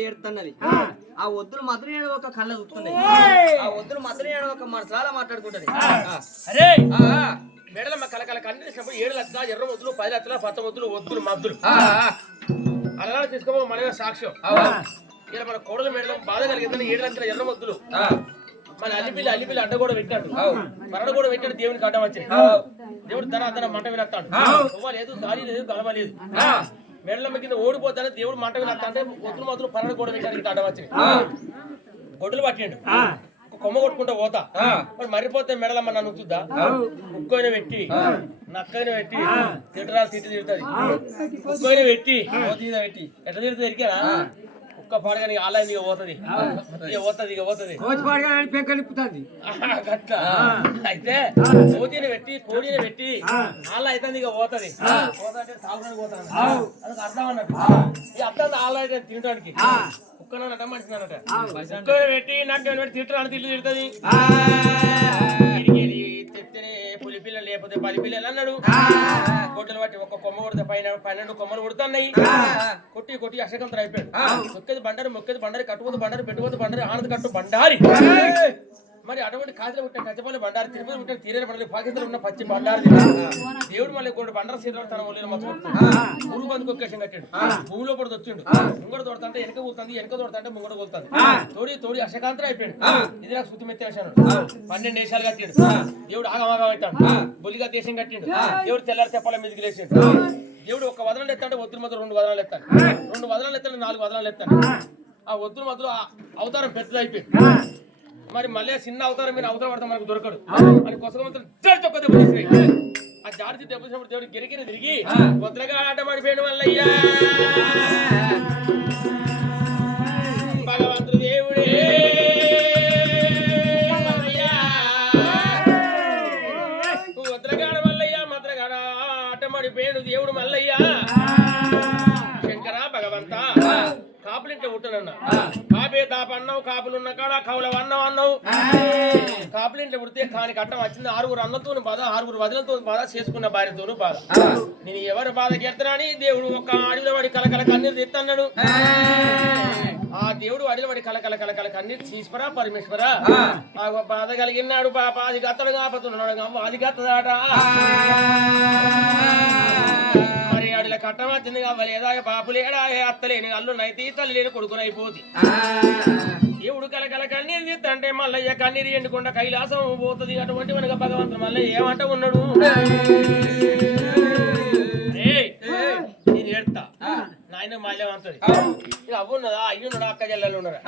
ఏడుతున్నది ఆ ఒద్దులు మాత్రం ఏడు ఒక కళ్ళ చూస్తుంది ఆ ఒద్దులు మాత్రం ఏడు ఒక మనసాలా మాట్లాడుకుంటది అరే మెడలమ్మ కలకల కన్నేసినప్పుడు 7 లక్షల ఎర్ర ఒద్దులు 10 లక్షల పచ్చ ఒద్దులు ఒద్దులు మద్దులు అలనాడు తీసుకోమో మనమే సాక్ష్యం ఇలా మన కోడల మెడలో బాధ కలిగిందని 7 లక్షల ఎర్ర ఒద్దులు మన అల్లిపిల్లి అడ్డ కూడా పెట్టాడు మరణ కూడా పెట్టాడు దేవునికి అడ్డం వచ్చింది దేవుడు తన మంట వినస్తాడు పువ్వ లేదు గాలి లేదు గలవ లేదు మెడలమ్మ కింద ఓడిపోతానే దేవుడు మంట వినస్తా అంటే ఒత్తులు మాత్రం పరణ కూడా పెట్టాడు అడ్డం వచ్చింది గొడ్డలు పట్టిండు కొమ్మ కొట్టుకుంటా పోతా మరి మరిపోతే మెడలమ్మ నన్ను చూద్దా కుక్కైన పెట్టి నక్కైన పెట్టి తిట్టరాలు తిడుతుంది కుక్కైన పెట్టి ఎట్లా తిడుతుంది ఎరికారా కుక్క పాడగానే ఆలయం ఇక పోతుంది అయితే కోతిని పెట్టి కోడిని పెట్టి ఆళ్ళ అయితే ఇక పోతుంది పోతాంటే తాగుడానికి పోతాను అది అర్థం అన్నట్టు ఈ అర్థం ఆళ్ళ అయితే తినడానికి కుక్కనట మంచిదన్నట కుక్కని పెట్టి నాకు పెట్టి తిట్టడానికి తిల్లు తిడుతుంది తిట్టనే పులి పిల్లలు లేకపోతే 10 పిల్లలు అన్నాడు గొడ్డలు బట్టి ఒక్క కొమ్మ కొడితే 12 కొమ్మలు కొడుతున్నాయి కొట్టి అశకంతరం అయిపోయాడు మొక్కేది బండారి కట్టుపోతే బండారి పెట్టుకోతే బండారి ఆనంద కట్టు బండారి మరి అటువంటి కాజలు పుట్టిన కచ్చపల్లి బండారు తిరుపతి పుట్టిన తీరేరు బండారు పాకిస్తాన్ ఉన్న పచ్చి బండారు దేవుడు మళ్ళీ కూడా బండారు సీతారాం తన ఒళ్ళు మొత్తం ఊరు బంధుకు ఒకేషన్ కట్టాడు భూమిలో కూడా వచ్చిండు ముంగడ తోడుతుంటే వెనక కూతుంది వెనక తోడుతుంటే ముంగడ కూతుంది తోడి అశకాంతరం అయిపోయాడు ఇది నాకు శుద్ధి మెత్తేసాను 12 దేశాలు కట్టాడు దేవుడు ఆగమాగం అవుతాడు బొలిగా దేశం కట్టిండు దేవుడు తెల్లారి తెప్పాల మీదకి లేచాడు దేవుడు ఒక వదనాలు ఎత్తాడు ఒత్తుల మధ్య 2 వదనాలు ఎత్తాడు 2 వదనాలు ఎత్తాడు 4 వదనాలు ఎత్తాడు ఆ ఒత్తుల మధ్యలో అవతారం పెద్దది అయిపోయింది మరి మళ్ళీ చిన్న అవతారం మీరు అవతారం పడతాం మనకు దొరకడు అని కొసగమంత్రం చొక్క దెబ్బ తీసినాయి ఆ జాతి దెబ్బ తీసినప్పుడు దేవుడు గిరిగిరి తిరిగి వద్దులుగా ఆట పడిపోయిన వల్లయ్యా భగవంతుడు దేవుడే వద్దులగాడ మల్లయ్యా మద్రగాడ ఆట పడిపోయాడు దేవుడు మల్లయ్యా శంకర భగవంత కాపులింటే పుట్టనన్నా కాపే దాప అన్నావు కాపులున్న కాడ కవుల అన్నావు కాపులింటే పుడితే కాని కట్టం వచ్చింది 6 అన్నతోను బాధ 6 వదిలతో బాధ చేసుకున్న భార్యతోను బాధ నేను ఎవరు బాధకి ఎడతానని దేవుడు ఒక అడవిలో వాడి కలకల కన్నీరు తెత్తన్నాడు ఆ దేవుడు అడవిలో వాడి కలకల కన్నీరు తీసిపరా పరమేశ్వరా బాధ కలిగినాడు పాప అది గత్తడు కాపుతున్నాడు అది గత్తదాట మరి అడిల కట్టం వచ్చింది కావాలి ఏదా పాపులేడా అత్తలేని అల్లు నైతే తల్లి లేని కొడుకుని అయిపోతుంది దేవుడు కలకల కన్నీరు తీస్తంటే మల్లయ్య కన్నీరు ఎండుకుండా కైలాసం పోతుంది అటువంటి మనక భగవంతుడు మళ్ళీ ఏమంట ఉన్నాడు నేను ఏడతా నా నాయన మాల్యం అంతది ఇది అవ్వున్నదా అయ్యున్నాడా అక్క చెల్లెలు ఉన్నారా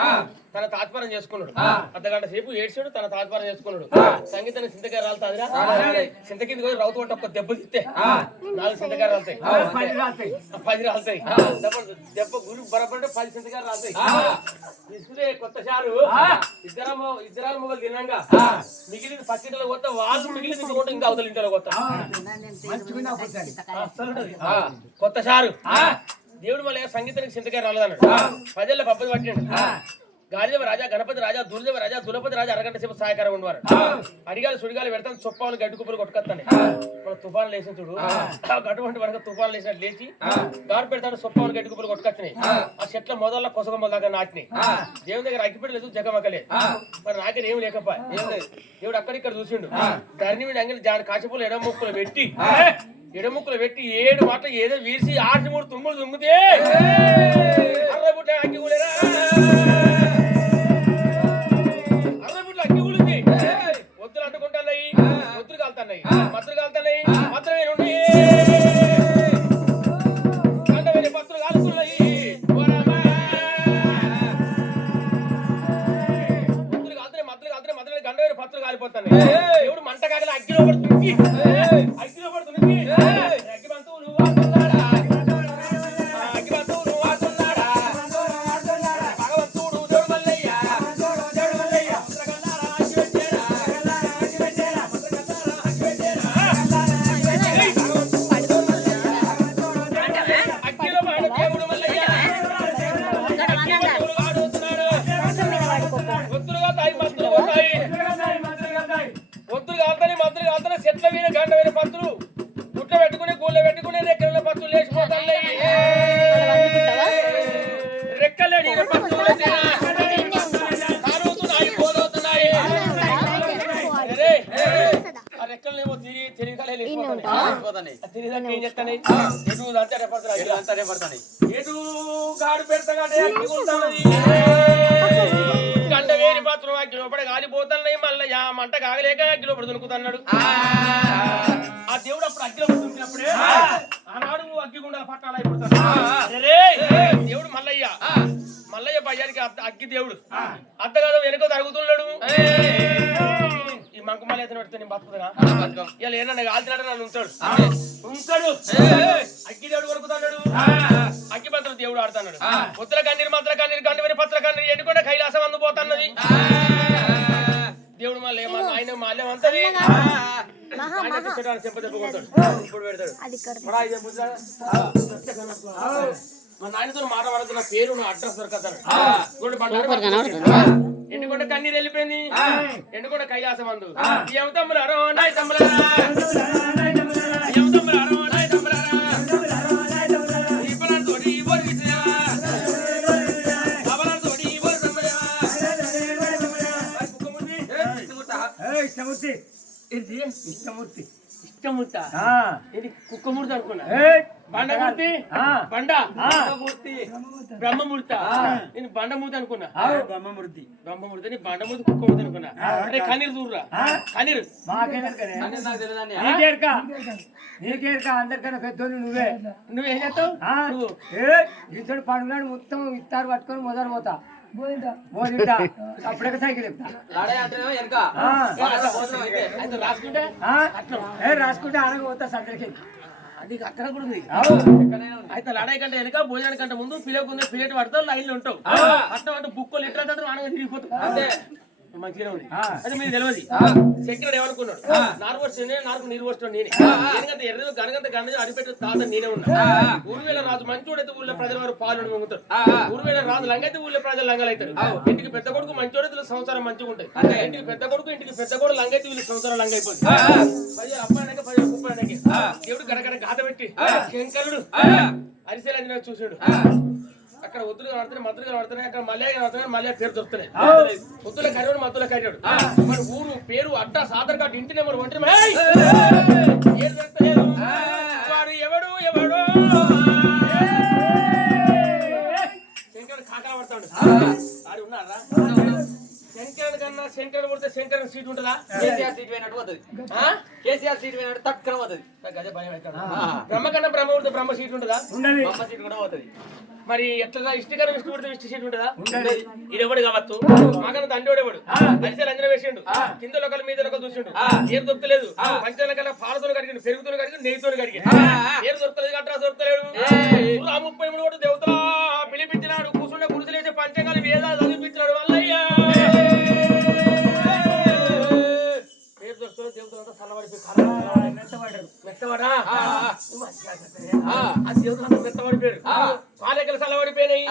తన తాత్పర్యం చేసుకున్నాడు అర్ధగంట సేపు ఏడ్చాడు తన తాత్పర్యం చేసుకున్నాడు సంగీతాన్ని చింతకాయ రాలుతాదిరా చింత కింద రౌతు కొట్టి ఒక్క దెబ్బ తిస్తే 4 చింతకాయ రాలుతాయి 10 రాలుతాయి దెబ్బ గురి బరపడి 10 చింతకాయ రాలుతాయి తీసుకునే కొత్త చారు ఇద్దరాల మొగలు తిన్నాక మిగిలిన పక్కింటిలో కొత్త వాళ్ళు మిగిలిన తింటుకుంటే ఇంకా అవతల ఇంట్లో కొత్త కొత్త చారు దేవుడు మళ్ళీ సంగీతానికి చింతకాయ రాలేదన్నాడు ప్రజల్లో పబ్బది పట్టిండు గాలిదేవ రాజా గణపతి రాజా దుర్దేవ రాజా దులపతి రాజా అరగంట సేపు సహాయకారం ఉండేవారు అడిగాలి సుడిగాలి పెడతాను చొప్పాలు గడ్డి కుప్పలు కొట్టుకొస్తాను మన తుఫాను లేచిన చూడు అటువంటి వరకు తుఫాను లేచినట్టు లేచి గాడు పెడతాడు చొప్పాలు గడ్డి కుప్పలు కొట్టుకొచ్చినాయి ఆ చెట్ల మొదల కొసగొమ్మ దాకా నాటినాయి దేవుని దగ్గర అగ్గిపెట్టలేదు జగమక్కలేదు మరి నాకే ఏం లేకపోయా దేవుడు అక్కడిక్కడ చూసిండు ధరణి మీద అంగిలి కాశీపూలు ఎడముక్కులు పెట్టి 7 మాటలు ఏదో వీసి 8 తుమ్ములు తుమ్మితే అగ్గి కూలేరా ఒత్తులు అంటుకుంటున్నాయి ఒత్తులు కాలుతున్నాయి మత్తులు కాలుతున్నాయి మాత్రమే ఉన్నాయి గంట పత్రులు కాలుతున్నాయి ఒత్తులు కాలుతున్నాయి మత్తులు కాలుతున్నాయి మత్తులు గంట వేరే పత్రులు కాలిపోతున్నాయి దేవుడు మంట కాగల అగ్గిలో పడుతుంది అగ్గిలో పడుతుంది అగ్గి బంతువులు చెట్ల మీద గంట వేరే పత్రులు గుట్ల పెట్టుకుని గూళ్ళ పెట్టుకుని రెక్కల పత్రులు లేచిపోతాయి రెక్కలేని పత్రులు కారుతున్నాయి పోదవుతున్నాయి ఆ రెక్కలేమో తిరిగికాలే లేచిపోతాయి తిరిగి ఏం చేస్తాయి ఎటు పడతాయి ఎటు గాడు పెడతాయి గంట వేరి పాత్రం అగ్గిలోపడి కాలిపోతున్నాయి మళ్ళీ మంట కాగలేక అగ్గిలోపడి దునుకుతున్నాడు ఆ దేవుడు అప్పుడు అగ్గిలో దునికినప్పుడే ఆనాడు అగ్గిగుండాల పట్టాలు అయిపోతాడు దేవుడు మల్లయ్య భయానికి అగ్గి దేవుడు అత్త కదా వెనుక తరుగుతున్నాడు ఈ మంకు మళ్ళీ పెడితే నేను బతుకుతున్నా ఇలా ఏమన్నా కాల్చినట్టు నన్ను ఉంచాడు అగ్గి దేవుడు కొరుకుతున్నాడు అగ్గి పత్రం దేవుడు ఆడుతున్నాడు ఉత్తర కన్నీరు మాత్ర కన్నీరు గంట వేరే పత్ర కన్నీరు ఎండుకుంటే కైలాసం అందుపోతున్నది దేవుడు మళ్ళీ ఆయన మాల్యం అంతది ఇప్పుడు పెడతాడు మా నాయనతో మాట్లాడుతున్న పేరు నా అడ్రస్ దొరకతాడు ఎండుకుంటే కన్నీరు వెళ్ళిపోయింది ఎండుకుంటే కైలాసం అందు ఏమతమ్ములారో నాయ తమ్ములారా ఏమతమ్ములారో నాయ తమ్ములారా ఈ పలాతోటి ఈ బోర్ విసిరా అవలాతోటి ఈ బోర్ తమ్ములారా ఇష్టమూర్తి ఇది ఇష్టమూర్తి ఇష్టమూర్త ఇది కుక్కమూర్తి అనుకున్నా బండమూర్తి బండమూర్తి బ్రహ్మమూర్తి నేను బండమూర్తి అనుకున్నా బ్రహ్మమూర్తి నీ బండమూర్తి కుక్కమూర్తి అనుకున్నా అరే కన్నీరు చూడరా కన్నీరు నీకేరక అందరికన్నా పెద్దోళ్ళు నువ్వేం చేస్తావు ఇతడు పండుగ మొత్తం ఇస్తారు పట్టుకొని మొదలు పోతా అప్పుడే సైకిల్ రాసుకుంటే ఆడకపోతా సందరికి అది అక్కడ కూడా ఉంది అయితే లడాయి కంటే వెనక భోజనానికి కంటే ముందు పిల్లకుంది పిల్లటి పడతావు లైన్లో ఉంటావు అట్లా అంటే బుక్కలు ఎట్లా ఆనంగా తిరిగిపోతావు మంచిగా ఉంది అది మీరు తెలియదు సెక్యూరిటీ ఏమనుకున్నాడు నారు వర్షం నాకు నీరు వర్షం నేనే ఎందుకంటే ఎర్రలు గనగంత గంట అడిపెట్టిన తాత నేనే ఉన్నా ఊరువేళ రాజు మంచోడైతే ఊళ్ళో ప్రజల వారు పాలు పొంగుతారు ఊరువేళ రాజు లంగైతే ఊళ్ళో ప్రజలు లంగలైతారు ఇంటికి పెద్ద కొడుకు మంచోడైతే సంవత్సరం మంచిగా ఉంటాయి ఇంటికి పెద్ద కొడుకు లంగైతే వీళ్ళు సంవత్సరం లంగైపోతుంది ప్రజలు అప్పడానికి ప్రజలు కుప్పడానికి దేవుడు గడగడ గాత పెట్టి శంకరుడు అరిసెలు చూసాడు అక్కడ ఒత్తులు కనబడుతున్నాయి మత్తులు కనబడుతున్నాయి అక్కడ మల్లె కనబడుతున్నాయి మల్లె పేరు దొరుకుతున్నాయి ఒత్తుల కరివాడు మత్తుల కరివాడు మరి ఊరు పేరు అడ్రస్ ఆధార్ కార్డు ఇంటి నెంబర్ ఒంటి ఏం దొరకలేదు వాడు ఎవడు శంకరుడు కాకా పడతాడు ఆడు ఉన్నారా శంకరుడు కన్నా ఎట్లా శంకర్ కొడితే శంకర్ సీట్ ఉంటుందా? కేసీఆర్ సీట్ పోయినట్టు పోతుంది. ఆ? కేసీఆర్ సీట్ పోయినట్టు తక్కువ పోతుంది. నాకు అదే భయం అవుతాడు. బ్రహ్మ కన్నా బ్రహ్మ కొడితే బ్రహ్మ సీట్ ఉంటుందా? ఉండదు అమ్మ సీట్ కూడా పోతుంది. మరి ఎట్లా ఇష్టి కన్నా ఇష్ట కొడితే ఇష్ట సీట్ ఉంటుందా? ఇది ఎవడు కావచ్చు మాకన్నా తండ్రి ఎవడు అరిసెలు అంజన వేసిండు, కింద లోకల మీద లోకలు చూసిండు, ఏం దొరకలేదు. పంచాల కన్నా పాలతో కడిగిండు, పెరుగుతో కడిగిండు, నెయ్యితో కడిగిండు. ఏం దొరకలేదు కట్టా దొరకలేడు. 33 కోట్ల దేవతల పిలిపించినాడు, కూర్చుండే గుడిసెలేసే పంచంగాలు వేదాలు చదివిపించినాడు. వల్లయ్యా పేరు దొరుకుతుంది దేవతలంతా చల్లబడిపోయి మెత్తవాడా ఆ దేవతలంతా మెత్తబడిపోయారు, కాలేకలు చల్లబడిపోయినాయి.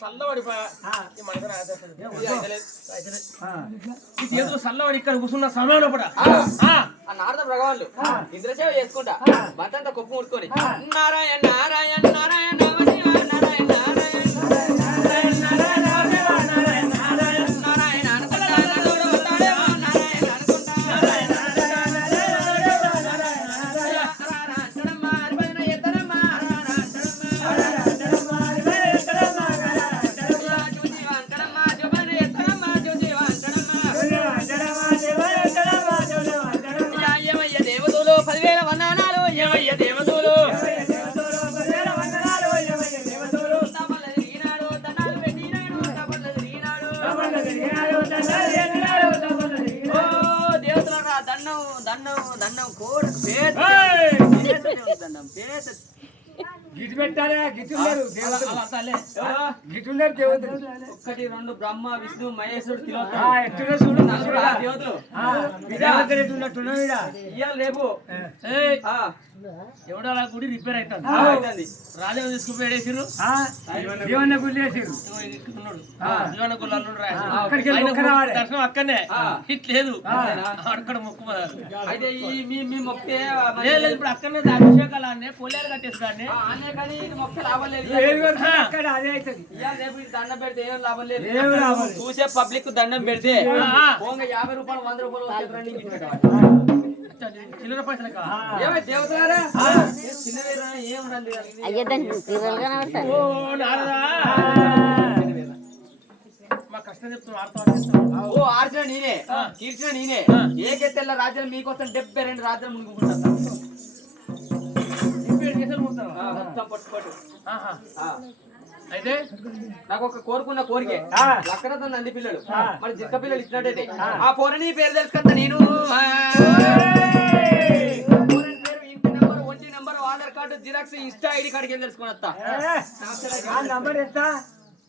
చల్లబడిపోయా ఈ దేవతలు చల్లబడి ఇక్కడ కూర్చున్న సమయంలో కూడా ఆ నారద భగవాన్లు ఇంద్రసేవ చేసుకుంటా భర్తంతా కొప్పు ముట్టుకొని నారాయణ నారాయణ నారాయణ నమ శివ నారాయణ గిట్టు పెట్టాలి గిట్టున్నారు గిట్టున్నారు దేవతలు 1 2 బ్రహ్మ విష్ణు మహేశ్వరుడు ఎట్లా చూడు దేవతలు ఇవాళ రేపు ఎవడో అలా గుడి రిపేర్ అవుతుంది. రాజా తీసుకుపోయి ఏడేసిరు, జీవన గుళ్ళు వేసిరు జీవన గుళ్ళు అల్లుడు అక్కడికి దర్శనం అక్కడనే ఇట్లేదు అక్కడ మొక్కు అయితే మీ మొక్కే లేదు. ఇప్పుడు అక్కడనే అభిషేకాలు అన్నీ పోలేరు కట్టేస్తాన్ని అనే కానీ ఇది మొక్క లాభం లేదు. అక్కడ అదే అవుతుంది. ఇవాళ రేపు ఇది దండం పెడితే ఏం లాభం లేదు. ఏం లాభం లేదు. చూసే పబ్లిక్ దండం పెడితే 50 రూపాయలు 100 రూపాయలు చిల్లర పైసలు ఏమై దేవతలారా చిన్నవేరా ఏం రండి ఓ నారదా మా కష్టం చెప్తున్నా ఓ ఆర్చిన నేనే తీర్చిన నేనే ఏకెత్తెల్ల రాజ్యాలు మీకోసం 72 రాజ్యాలు మునుగుకుంటా మొత్తం పట్టుకోటు. అయితే నాకు ఒక కోరుకున్న కోరికే లక్కనతో నంది పిల్లలు మరి జిక్క పిల్లలు ఇచ్చినట్టయితే ఆ పోరని పేరు తెలుసుకొస్తా నేను. ఇంటి నెంబర్, ఒంటి number, Aadhaar card, xerox, Insta ID కార్డుకి వెళ్ళి తెలుసుకొని వస్తా. ఆ నంబర్ ఎంత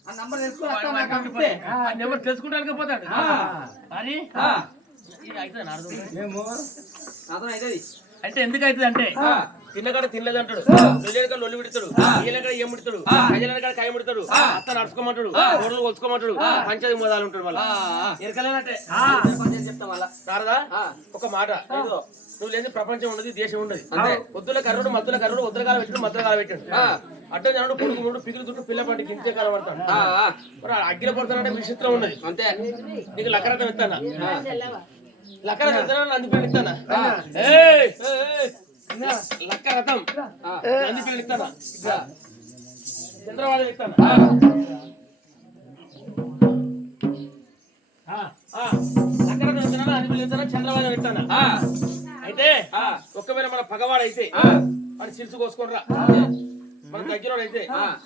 ఆ నంబర్ తెలుసుకొని వస్తా. నాకు అడిగితే నెంబర్ తెలుసుకుంటానికి పోతాడు అని ఏమో నాతో అవుతుంది. అంటే ఎందుకు అవుతుంది అంటే తిన్నకాడ తినలేదు అంటాడు, లొల్లినకాడ లొల్లి పెడతాడు, ఈయనకాడ ఏం పెడతాడు, అయ్యనకాడ కాయ పెడతాడు, అత్త నడుచుకోమంటాడు, గొడవలు కొలుచుకోమంటాడు, పంచాయతీ మోదాలు ఉంటాడు. వాళ్ళ ఎరకలేనట్టే చెప్తా మళ్ళా రారదా ఒక మాట, నువ్వు లేని ప్రపంచం ఉండదు, దేశం ఉండదు. అంటే పొద్దుల కర్రుడు మద్దుల కర్రుడు ఉద్దర కాలం పెట్టాడు, మద్దల కాలం పెట్టాడు. అడ్డం జనడు పొడుగు మూడు పిగులు చుట్టూ పిల్ల పంటి గింజే కాలం పడతాడు. అగ్గిల పడతానంటే విచిత్రం ఉన్నది. అంతే నీకు లక్కరకం ఇస్తానా, లక్కరకం ఇస్తానా, నంది పిల్లలు ఇస్తానా, లక్క రథం నంది పిల్లలు ఇస్తానా, చంద్రవాదం ఇస్తానా, లక్కరథం ఇస్తానా, నంది పిల్లలు ఇస్తానా, చంద్రవాదం ఇస్తానా. అయితే ఒక్కవేళ మన పగవాడు అయితే మన చిరుసు కోసుకుంటారా, మన దగ్గర అయితే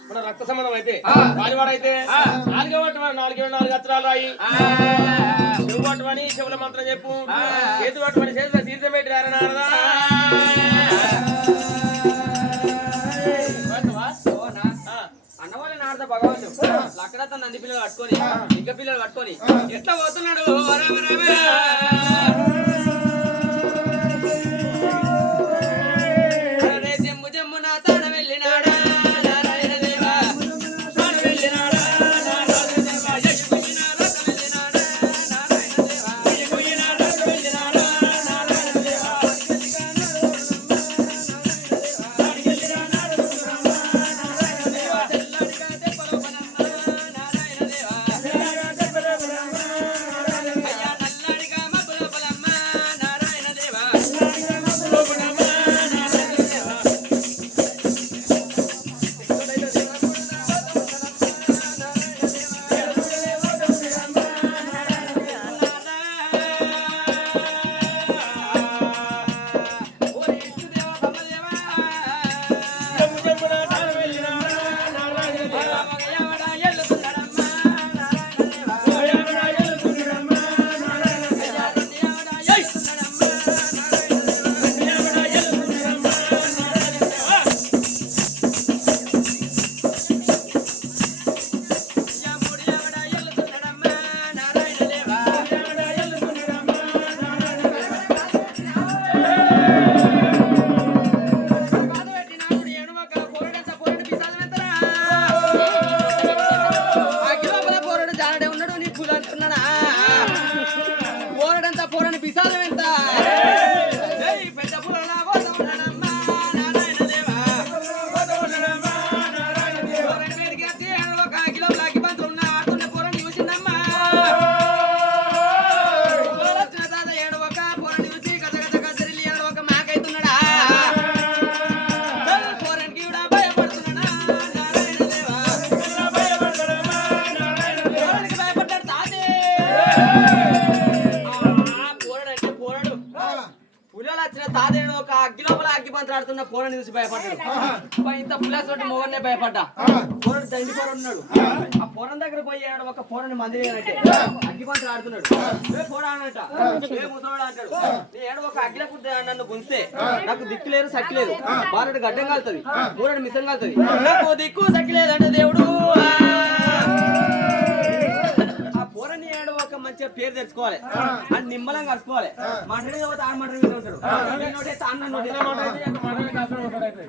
మన రక్త సంబంధం అయితే వాడివాడైతే 4 అత్రాలు రాయి, చెవు పట్టుమని చెవుల మంత్రం చెప్పు, చేతు పట్టుమని చేతుల తీర్థం పెట్టి రారనారదా. అన్నవాళ్ళ నాడత భగవాన్ లక్కడతో నంది పిల్లలు కట్టుకొని ఇంకా పిల్లలు కట్టుకొని ఎట్లా పోతున్నాడు. జమ్ము జమ్ము నా తాడ వెళ్ళినాడా నల్లడిగా మబ్బుల పొలమ్మ ఉన్న పోరని చూసి భయపడ్డాడు ఇంత పులాస్ తోటి మొగన్నే భయపడ్డా పోరడు దండి పోర ఉన్నాడు ఆ పోరం దగ్గర పోయి ఒక పోరని మందిరి అంటే అగ్గిపంతులు ఆడుతున్నాడు ఏ పోరా అన్నట ఏ ముసవాడు అంటాడు నేను ఒక అగ్గిలకు నన్ను గుంస్తే నాకు దిక్కు లేదు సక్కి లేదు బాలుడు గడ్డం కాలుతుంది మూరడు మిసం కాలుతుంది నాకు దిక్కు సక్కి లేదంటే దేవుడు పోరని ఏడు ఒక మంచిగా పేరు తెచ్చుకోవాలి అని నిమ్మలం కలుసుకోవాలి మాట్లాడే ఉంటాడు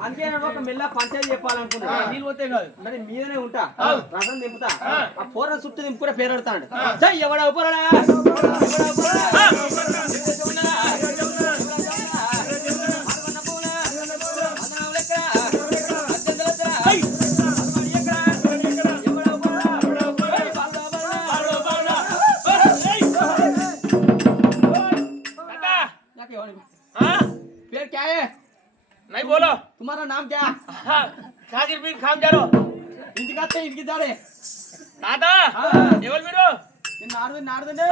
అందుకే ఒక మెల్ల పంచాయతీ చెప్పాలనుకున్నాడు నీళ్ళు పోతే కాదు మరి మీదనే ఉంటా రసం దింపుతా ఆ పోర చుట్టూ దింపు కూడా పేరు పెడతాడు ఎవడ పోరడా क्या है? नहीं बोलो तुम्हारा नाम क्या? खागिर बीन खाम जारो ఇంటికి వస్తే ఇంటికి దాడే తాతా ఎవరు మీరు నారదండి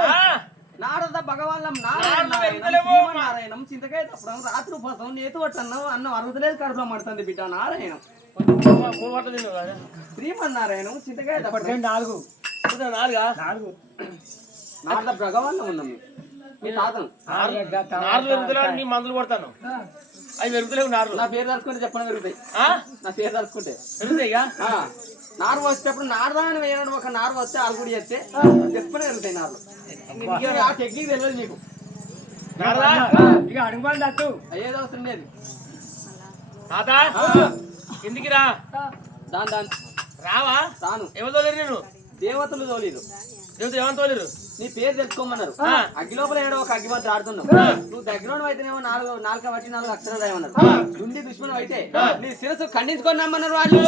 నారద భగవాన్లం నారాయణం చింతకాయ తప్పడం రాత్రి ఉపవాసం నేతు పట్టన్నాం అన్నం అరుగుతలేదు కడుపులో మడుతుంది బిడ్డ నారాయణం శ్రీమన్నారాయణం చింతకాయ తప్పడం నారద భగవాన్లం ఉన్నాం మీ తాతను నీ మందులు కొడతాను అవి పెరుగుతలేవు నారు నా పేరు తలుచుకుంటే చెప్పడం పెరుగుతాయి నా పేరు తలుచుకుంటే పెరుగుతాయి నారు వచ్చేటప్పుడు నారదాని వేయడం ఒక నారు వస్తే ఆలుగుడి చేస్తే చెప్పనే పెరుగుతాయి నారు ఆ టెక్నిక్ తెలియదు మీకు ఇక అడుగుబాటు అట్టు ఏదో అవసరం లేదు తాత ఎందుకు రా దాని దాని రావా రాను ఎవరు తోలేరు నేను దేవతలు తోలేరు దేవత ఏమని తోలేరు నీ పేరు తెలుసుకోమన్నారు అగ్గి లోపల ఏడో ఒక అగ్గి మధ్య ఆడుతున్నావు నువ్వు దగ్గర అయితేనేమో నాలుగు బట్టి 4 అక్షరాలు రాయమన్నారు దుండి దుష్మనం అయితే నీ శిరస్సు ఖండించుకొని నమ్మన్నారు వాళ్ళు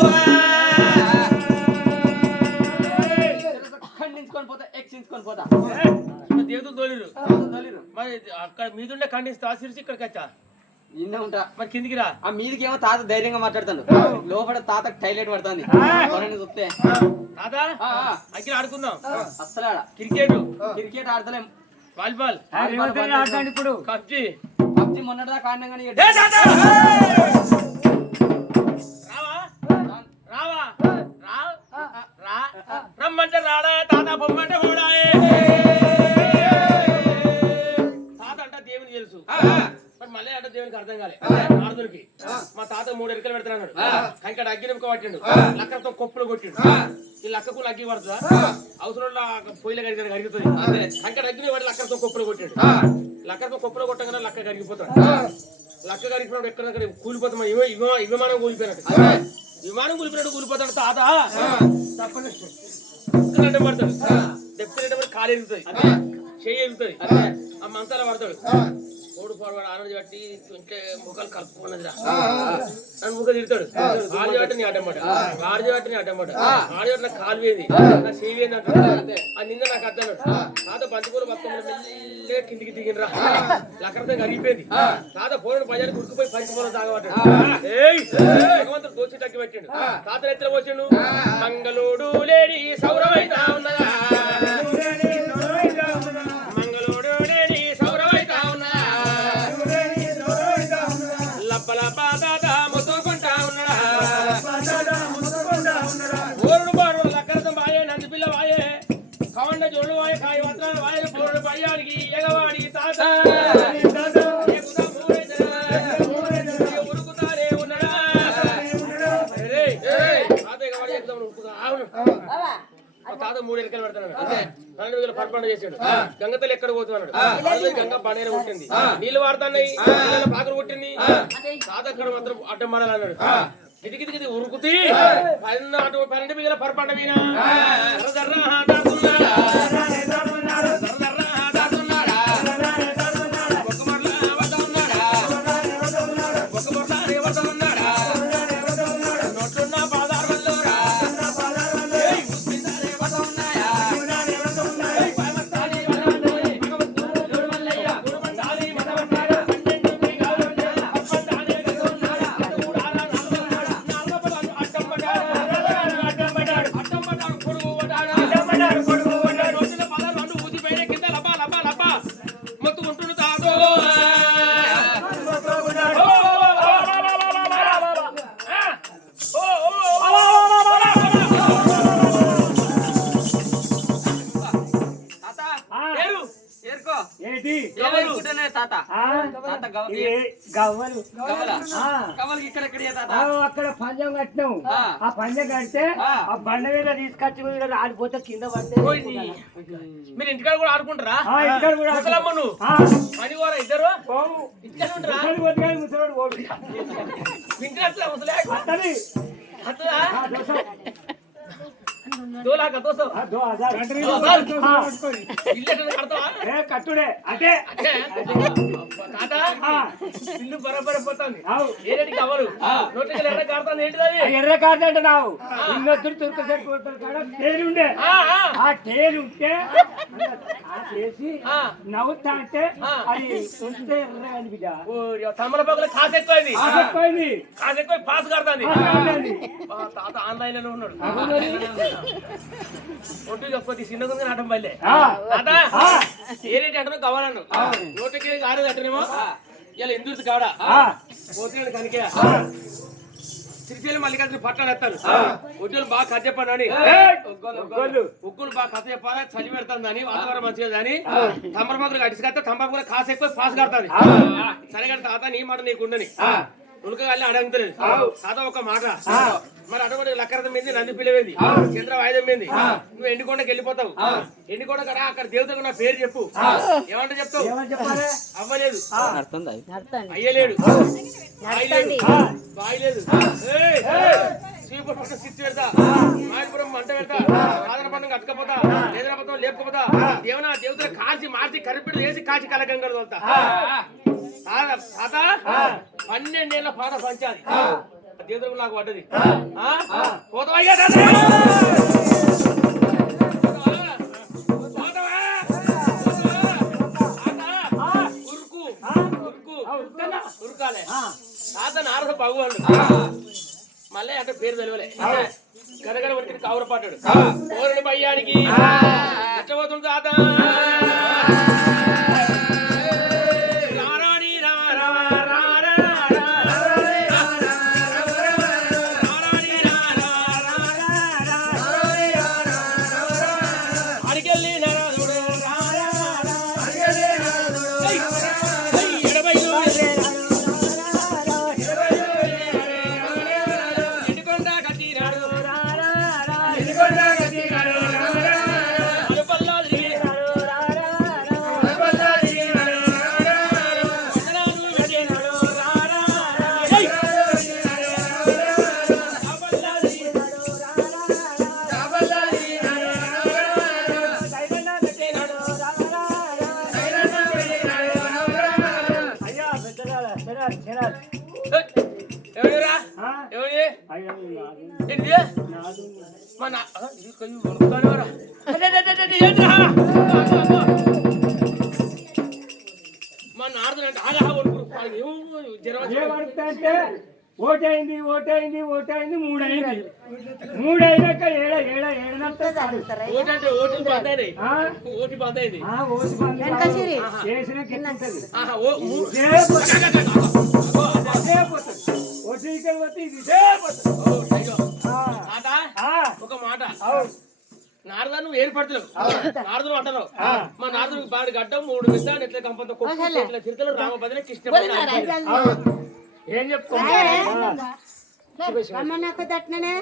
ఖండించుకొని పోతా ఎక్కించుకొని పోతా దేవతలు తోలేరు మరి అక్కడ మీదుండే ఖండిస్తా శిరసి ఇక్కడికి వచ్చా ఇన్నే ఉంటా మరి కిందికి రా ఆ మీదికి ఏమో తాత ధైర్యంగా మాట్లాడతాను లోపల తాత టైలెట్ పడుతుంది చూస్తే తాత అక్కడ ఆడుకుందాం అస్సలు క్రికెట్ ఆడతలేం వాలీబాల్ ఆడతాడు ఇప్పుడు పబ్జి మొన్నటిదాకా ఆడినా కానీ రావా రమ్మంటే రాడా తాత బొమ్మంటే పోడాయే తాత అంటే దేవుని తెలుసు మరి మళ్ళీ అంటే దేవునికి అర్థం కాలే నారదునికి మా తాత 3 ఎరికలు పెడతాడు కంకడ అగ్గినింక పట్టిండు లక్కతో కొప్పులు కొట్టిండు ఈ లక్కకు అగ్గి పడుతుందా అవసరం పొయ్యిలో కరుగుతుంది కంకడ అగ్గిని వాడి లక్కతో కొప్పులు కొట్టిండు లక్కతో కొప్పులు కొట్టగానే లక్క కరిగిపోతాడు లక్క కరిగిపోయినప్పుడు ఎక్కడ కూలిపోతాం విమానం కూలిపోయినట్టు విమానం కూలిపోతాడు తాత తప్పని పడతాడు దెబ్బ కాలు ఎరుగుతుంది చెయ్యి ఎరుగుతుంది ఆ మంచాల పడతాడు కోడు పోడు ఆరోజు బట్టి ఇంకే ముఖాలు కలుపుకున్నదిరా నన్ను ముఖం తిడతాడు ఆరు బట్టి నీ అడ్డమాట ఆరు నాకు కాలు వేది నా చెయ్యి వేది అంటాడు ఆ నిన్న నాకు అర్థం తాత బంతిపూర బతుకమ్మ మెల్లే కిందికి దిగినరా లక్కడంతో కరిగిపోయింది తాత పోయిన బజారు గుర్తుపోయి పంచిపోవడం తాగబట్టాడు భగవంతుడు దోచి తగ్గి పెట్టిండు తాత ఎత్తున వచ్చిండు మంగళూడు లేని సౌరమైతా ఉన్నదా జోళ్ళు వాయ కాయ వస్త్రాలు వాయ పోరుడు పయ్యానికి ఎగవాడి తాత ఉరుకుతారే ఉన్నడా తాత ఎగవాడి ఎక్కుదాం ఉరుకుతా అవును తాత 3 ఎరికలు పెడతాడు నన్ను పర్పండ చేసాడు గంగతల్లి ఎక్కడ పోతున్నాడు గంగ బండేర పుట్టింది నీళ్లు వాడుతున్నాయి పాకలు పుట్టింది తాత అక్కడ మాత్రం అడ్డం పడాలన్నాడు గిది ఉరుకుతి 12 బిగల పర్పండ మీద ఇది ఏమనుకుంటున్నా తాత ఆ, తాత గవ్వ ఇవి గవ్వలు గవ్వలా? ఆ, గవ్వలకి ఇక్కడ తాత ఆ, అక్కడ పంజం కట్టినాం ఆ. ఆ పంజం కడితే ఆ. ఆ బండ మీద తీసుకొచ్చి కూడా రాలిపోతే కింద పడితే మీరు ఇంటికాడ కూడా ఆడుకుంటారా ఆ, ఇక్కడ కూడా ముసలమ్మ నువ్వు ఆ, పని కూడా ఇద్దరు పోవు. ఇంటికాడ ఉంటారా ముసలి కొద్దిగా ముసలోడు పోడు. ఇంటికి అట్లా ముసలే అత్తది. అట్లా ఆ, దోశ. దోలాక దోస ఆ, హజార్. ఆ, ఇల్లు ఎట్లా కడతావా ఏ, కట్టుడే అదే తాత ఆ. ఇల్లు బరబర పోతుంది అవు. ఏరేటికి కవరు నోటికి ఎర్ర కడతాను ఏంటిది అది ఆ ఎర్ర కార్డు అంటే నావు ఇంకొద్దురు తుర్కసేపు కొడతారు కాడ తేలు ఉండే ఆ తేలు ఉంటే చేసి నవ్వుతా అంటే అది ఉంటే ఎర్ర అని బిడ్డ తమలపాకుల కాసు ఎక్కువైంది ఎక్కువైంది కాసు ఎక్కువ పాస్ కడతాంది కాదండి. తాత ఆన్లైన్ లో ఉన్నాడు ఒడ్డు కొద్ది చిన్నగా నాటం బయలే ఆ, తాత ఆ, ఏరేటి అంటే కావాలను నోటికి ఆరేది అంటేనేమో ఇలా ఎందుకు కాడ ఆ, పోతున్నాడు కనుక శ్రీశైలం మల్లికార్జున పట్టాడు ఎత్తారు ఒడ్డులు బాగా కథ చెప్పాను అని ఒక్కళ్ళు. ఉక్కులు బాగా కథ చెప్పాలా చలి పెడతాందని వాతావరణం మంచిగా అని తమలపాకులు అడిసికత్తే తమలపాకులు కాసు ఎక్కువ పాస్ కడతాది సరే కానీ తాత నీ మాట నీకుండని ఉలకగాలి అడుగుతుంది తాత ఒక మాట మరి అటువంటి లక్కరథం ఏంది నంది పిల్లవేంది చంద్ర వాయిదం ఏంది నువ్వు ఎండికొండకి వెళ్ళిపోతావు ఎండికొండ కదా అక్కడ దేవతకు నా పేరు చెప్పు ఏమంటే చెప్తావు ఏమని చెప్పాలి? అవ్వలేదు నడుతుంది అయ్యలేడు బాయలేదు శ్రీపురం సిచ్చి పెడతా మాయపురం మంట పెడతా సాధన పండుగ అట్టుకపోతా లేదనపతం లేపుకపోతా దేవనా దేవతలు కాల్చి మార్చి కరిపిడు వేసి కాల్చి కలగంగలు తోలుతా తాత 12 ఏళ్ల పాత పంచాది దేవతలకు నాకు పడ్డది పోతావయ్యా ఉరుకు ఉరుకు ఉరుకాలే తాత నారద భగవానుడు మళ్ళీ అంటే పేరు తెలియలే గనగన పడితే కావుర పడ్డాడు కోరుని పయ్యానికి ఎట్లా పోతుంది తాత రారాని రారా రారా రారాని రారా అడికెళ్ళి నరాదుడు ఎడబైలు ఎండుకొండ కట్టినాడు అలుపల్లా తిరిగి వందనాలు పెట్టినాడు అయ్యా పెద్దగా శనాలు, శనాలు. ఎవరిరా ఆ, ఎవరి అయ్యా, నాది, ఏంటి నాది. మన తీసుకొని వణుకుతానేవరా ఏంట్రా మా నారదుడు అంటే ఆగా వణుకుడు జ్వరం ఏమడుగుతాయంటే ఓటైంది ఓటైంది ఓటైంది మూడైంది మూడైనాక ఏడనంటే కాదు ఓటంటే ఓటు బందైంది ఆ, ఓటు బందైంది ఆ, ఓటు బంద్ వెనకసిరి. చేసిన గిట్టుంటది. ఆహా ఇదే పోతుంది. అదే పోతుంది. ఓటు ఇక్కడ పోతే ఇది ఇదే పోతుంది. ఆ, ఆ, ఒక మాట అవు. నారదా నువ్వు ఏర్పడుతున్నావు నారదులు అంటున్నావు మా నారదుడికి బాడి గడ్డం 3 విధాలు ఎట్లా కంపంతో కొట్టు ఇట్లా చిరుతలు రామభద్ర కృష్ణ అవు. ఏం చెప్తున్నా రమ్మన్నాక తట్ననే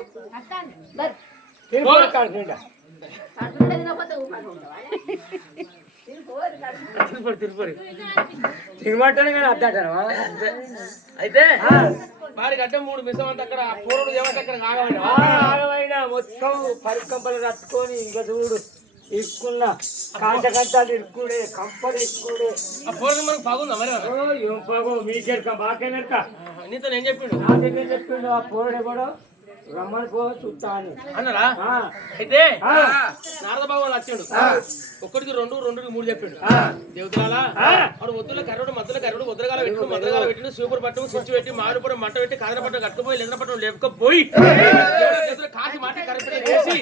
తినమంటాను కానీ అద్దాటనవా అయితే బాడి గడ్డం 3 మిసం అంటే అక్కడ పూర్వుడు ఏమంటే అక్కడ ఆగమైన ఆగమైన మొత్తం పరికంపలు కట్టుకొని ఇంకా చూడు ఇరుక్కున్న కాంచకంటాలు ఇరుక్కుడే కంపలు ఇరుక్కుడే ఆ పూర్వం మనకు బాగుందా మరి ఓ ఏం బాగో మీకెరక మాకేనెరక నీతో నేను చెప్పిండు నా దగ్గర చెప్పిండు ఆ పోరడే కూడా రమ్మని పో చూస్తా అని అన్నారా ఆ, అయితే ఆ, నారద భగవాన్ వచ్చాడు ఒక్కడికి 2 2కి 3 చెప్పిండు దేవతలాలా వాడు ఒత్తుల కర్రుడు మధ్యలో కర్రుడు ఉద్రగాల పెట్టిండు మద్రగాల పెట్టిండు సూపర్ పట్టం స్విచ్ పెట్టి మారుపురం మంట పెట్టి కాదన పట్టం కట్టుకుపోయి లెదన పట్టం లేపుకపోయి చేతులు కాసి మాటి కరెక్ట్ వేసి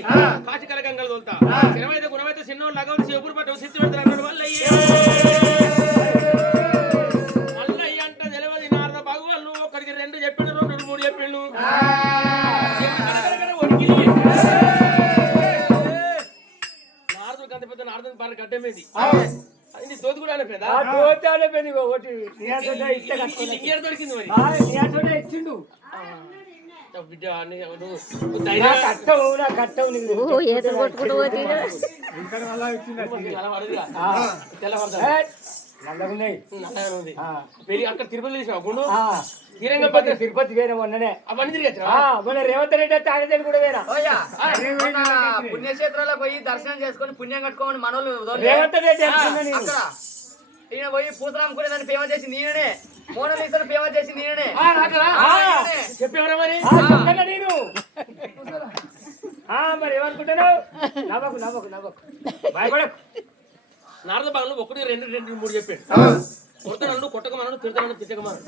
కాచి కలగంగలు తోలుతా చిన్నమైతే గుణమైతే చిన్న లగం సూపర్ పట్టం స్విచ్ పెడతారు అన్నాడు మల్లయ్య మల్లయ్య అంటే తెలియదు నారద భగవాన్ ఒక్కడికి 2 చెప్పిండు 2 3 చెప్పిండు నారదుడు గంత పెద్ద నారదుడు బాగా గడ్డమేది అది దోతి కూడా అనిపోయిందా ఆ దోతాలే పెని ఒకటి నియాసోట ఇస్తే ఈ కట్టుకోలేదు. లింగేడు దొరికింది మరి ఆ నియాసోట ఇచ్చిండు. బిడ్డ నువ్వు నా ధైర్యం కట్టవు నీకు ఓ ఏదో కొట్టుకుంటూ పోతే ఇక్కడ అలా ఇచ్చింది తెల్లవారుదా నల్లగున్నాయి. నల్లగా ఉంది ఆ. పెళ్లి అక్కడ తిరుపతి తీసినావు గుండు ఆ, తీరంగా తిరుపతి వేరే మొన్ననే. అవన్నీ తిరిగి ఆ, మొన్న రేవంత్ రెడ్డి తాగేదని కూడా వేరా. పుణ్యక్షేత్రాలకు పోయి దర్శనం చేసుకొని పుణ్యం కట్టుకోమని మనోళ్ళు వదలలే. రేవంత్ రెడ్డి అనుకున్నా నేను. అక్కడ ఈయన పోయి పూసరాం కూడా దాన్ని ఫేమస్ చేసి నేనే మోనలీసాను ఫేమస్ చేసి నేనే చెప్పేవరా మరి ఆ, చెప్తానా నేను. ఆ, మరి ఏమనుకుంటున్నావు? నవ్వకు నవ్వకు నవ్వకు భయపడకు. నారద భాగంలో ఒకటి రెండు రెండు మూడు చెప్పాడు కొడతాడు కొట్టకమన్నాడు తిడతాడు తిట్టకమన్నాడు